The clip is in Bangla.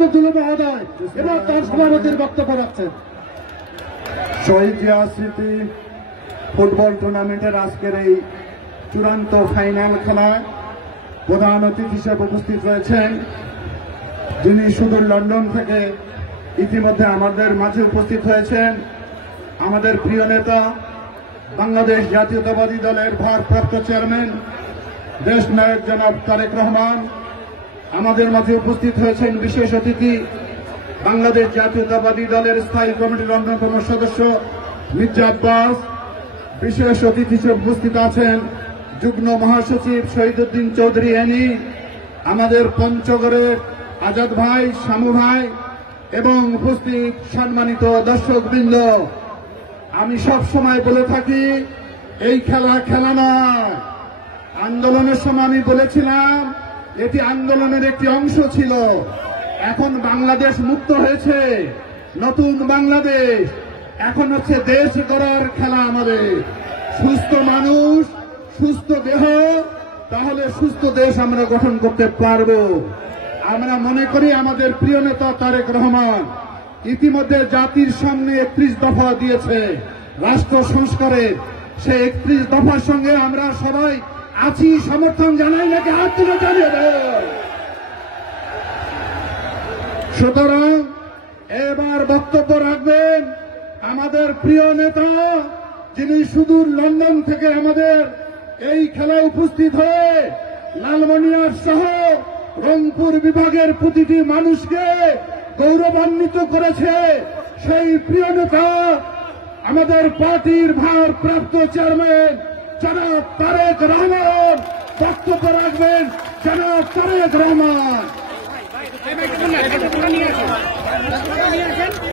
মহোদয় এবার তার সভাপতির বক্তব্য রাখছেন। শহীদ জিয়া স্মৃতি ফুটবল টুর্নামেন্টের আজকের এই চূড়ান্ত ফাইনাল খেলায় প্রধান অতিথি হিসেবে উপস্থিত রয়েছেন যিনি সুদূর লন্ডন থেকে ইতিমধ্যে আমাদের মাঝে উপস্থিত হয়েছেন আমাদের প্রিয় নেতা বাংলাদেশ জাতীয়তাবাদী দলের ভারপ্রাপ্ত চেয়ারম্যান দেশ নায়ক জনাব তারেক রহমান। আমাদের মাঝে উপস্থিত হয়েছেন বিশেষ অতিথি বাংলাদেশ জাতীয়তাবাদী দলের স্থায়ী কমিটির অন্যতম সদস্য মির্জা আব্বাস। বিশেষ অতিথি হিসেবে উপস্থিত আছেন যুগ্ম মহাসচিব শহীদুদ্দিন চৌধুরী এনি, আমাদের পঞ্চগড়ের আজাদ ভাই, শামু ভাই এবং উপস্থিত সম্মানিত দর্শকবৃন্দ। আমি সব সময় বলে থাকি এই খেলা খেলা নয়। আন্দোলনের সময় আমি বলেছিলাম এটি আন্দোলনের একটি অংশ ছিল। এখন বাংলাদেশ মুক্ত হয়েছে, নতুন বাংলাদেশ। এখন হচ্ছে দেশ গড়ার খেলা আমাদের। সুস্থ মানুষ, সুস্থ দেহ, তাহলে সুস্থ দেশ আমরা গঠন করতে পারব। আমরা মনে করি আমাদের প্রিয় নেতা তারেক রহমান ইতিমধ্যে জাতির সামনে 31 দফা দিয়েছে রাষ্ট্র সংস্কারের। সেই 31 দফার সঙ্গে আমরা সবাই আছি, সমর্থন জানাই নাকি হাত তুলে জানিয়ে দেয়। সুতরাং এবার বক্তব্য রাখবেন আমাদের প্রিয় নেতা যিনি সুদূর লন্ডন থেকে আমাদের এই খেলায় উপস্থিত হয়ে লালমনিরহাট সহ রংপুর বিভাগের প্রতিটি মানুষকে গৌরবান্বিত করেছে। সেই প্রিয় নেতা আমাদের পার্টির ভারপ্রাপ্ত চেয়ারম্যান জনাব তারেক রহমান বক্তব্য রাখবেন। জনাব তারেক রহমান।